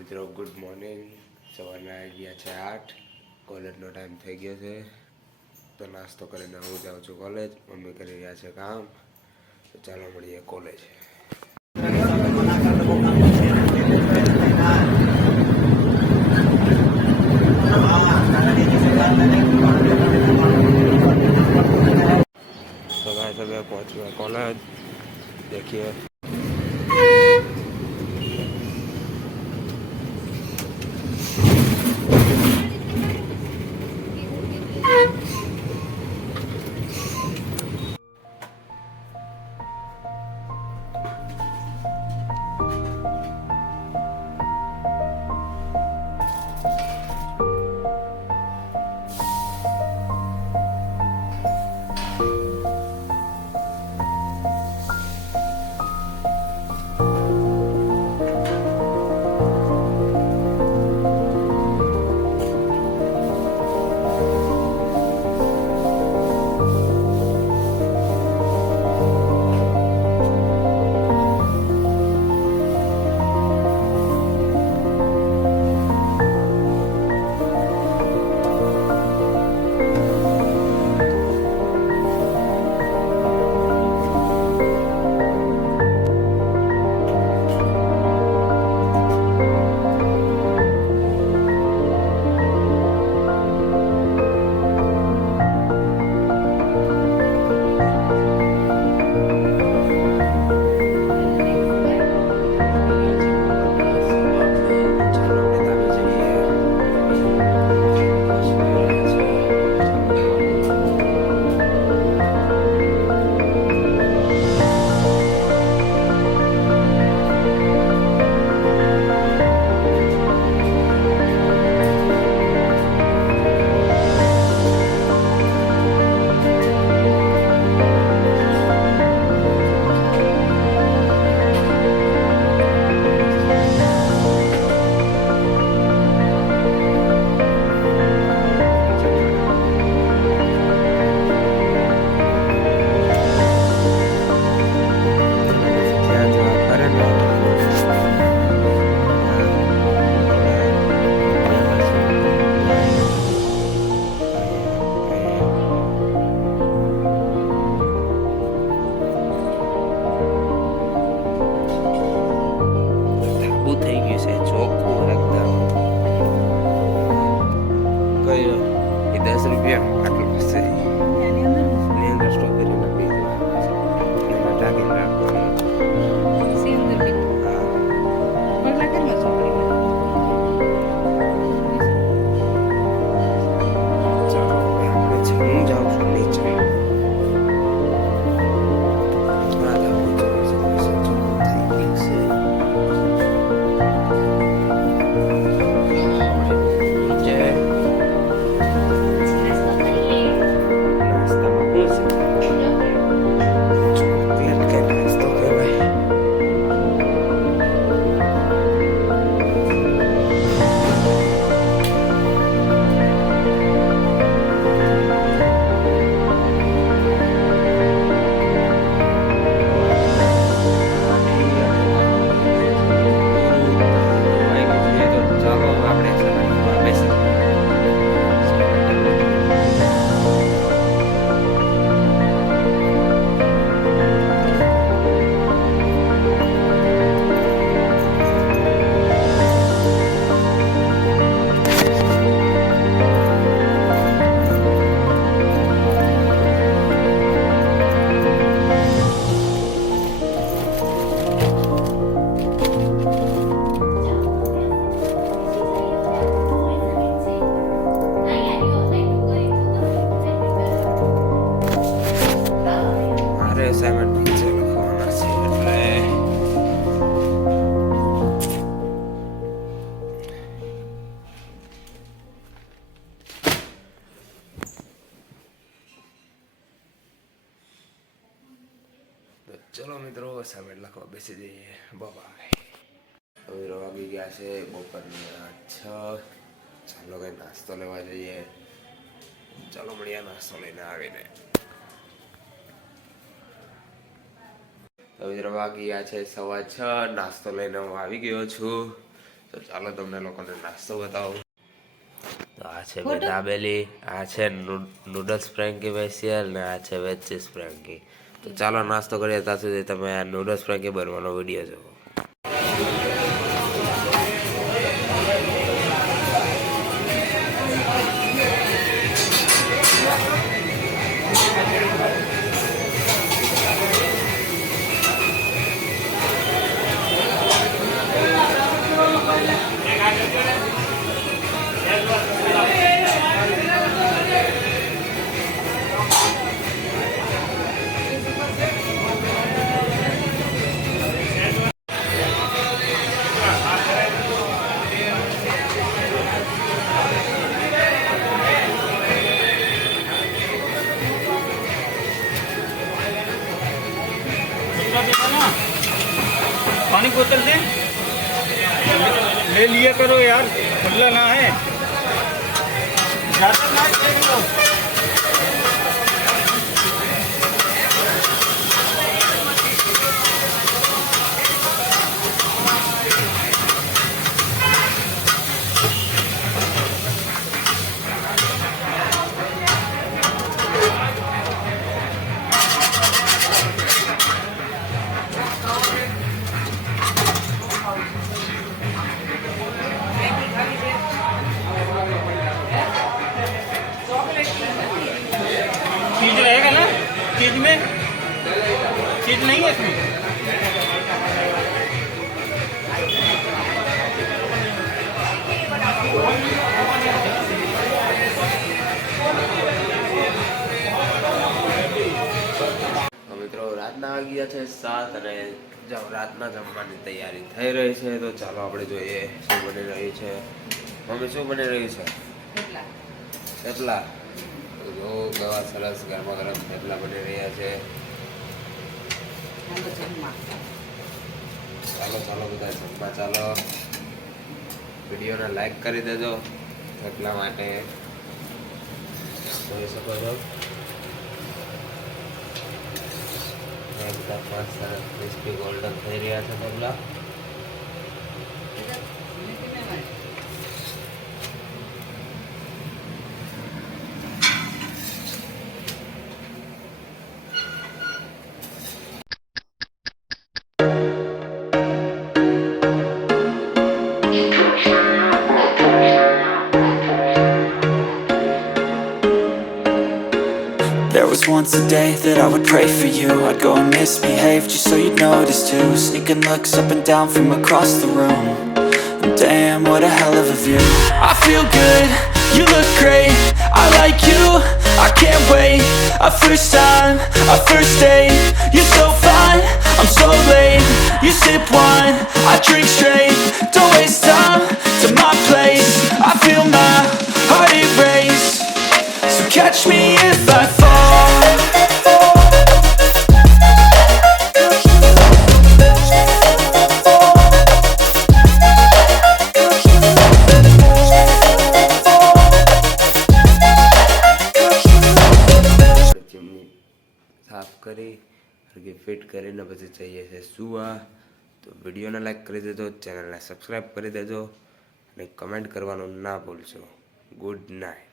મિત્રો good morning. સવારના આવી ગયા છે 8. કોલેજનો ટાઈમ થઈ ગયો છે, તો નાસ્તો કરીને હું જાઉં છું કોલેજ. મમ્મી કરી રહ્યા છે કામ, તો ચાલો મળીએ કોલેજ. तो गाइस अभी पहुंच गए कॉलेज. देखिए થઈ ગયું છે ચોખ્ખું એકદમ. કયો એ 10 રૂપિયા આટલું છે. એની અંદર સ્ટ્રોબેરી નાખી એમાં ટાંકીને રાખવાનું. હું જાઉં છું નીચે. અસાઇનમેન્ટ નીચે લખવાના છે એટલે ચલો મિત્રો અસાઇનમેન્ટ લખવા બેસી જઈએ. બાય. હવે વાગી ગયા છે બપોરના 6. ચાલો કઈ નાસ્તો લેવા જઈએ. ચાલો મળીએ નાસ્તો લઈને આવીને. તો મિત્રો વાગી ગયા છે 6:15. નાસ્તો લઈને હું આવી ગયો છું. તો ચાલો તમને લોકોને નાસ્તો બતાવું. તો આ છે દાબેલી, આ છે નૂડલ્સ ફ્રેન્કી સ્પેશિયલ ને આ છે વેજ ચીઝ ફ્રેન્કી. તો ચાલો નાસ્તો કરીએ ત્યાં સુધી તમે આ નૂડલ્સ ફ્રેન્કી બનવાનો વિડીયો જુઓ. पानी बोतल दे ले लिया करो यार, खुला ना है ज़्यादा ना देख लो. चीज रहेगा ना, चीज में चीज नहीं है इसमें. મિત્રો રાતના વાગી ગયા છે 7 અને રાતના જમવાની તૈયારી થઈ રહી છે. તો ચાલો આપણે જોઈએ શું બની રહ્યું છે. મમ્મી શું બની રહ્યું છે? થેપલા. જો ગવા સરસ ગરમા ગરમ થેપલા બની રહ્યા છે. ચાલો ચાલો બધા જમવા ચાલો. વિડીયોને લાઈક કરી દેજો. થેપલા માટે જોઈ શકો છો એકદમ મસ્ત સરસ ક્રિસ્પી ગોલ્ડન થઈ રહ્યા છે thepla. There was once a day that I would pray for you. I'd go and misbehave just so you'd notice too. Sneaking looks up and down from across the room. And damn, what a hell of a view. I feel good, you look great. I like you, I can't wait. A first time, a first date. You're so fine, I'm so late. You sip wine, I drink straight. Don't waste time to my place. I feel my heart erase. So catch me if I fall. સાફ કરી fit કરીને પછી જઈએ છે સુવા. તો વિડીયોને like કરી દેજો, ચેનલને સબસ્ક્રાઈબ કરી દેજો અને કમેન્ટ કરવાનું ના ભૂલશો. Good night.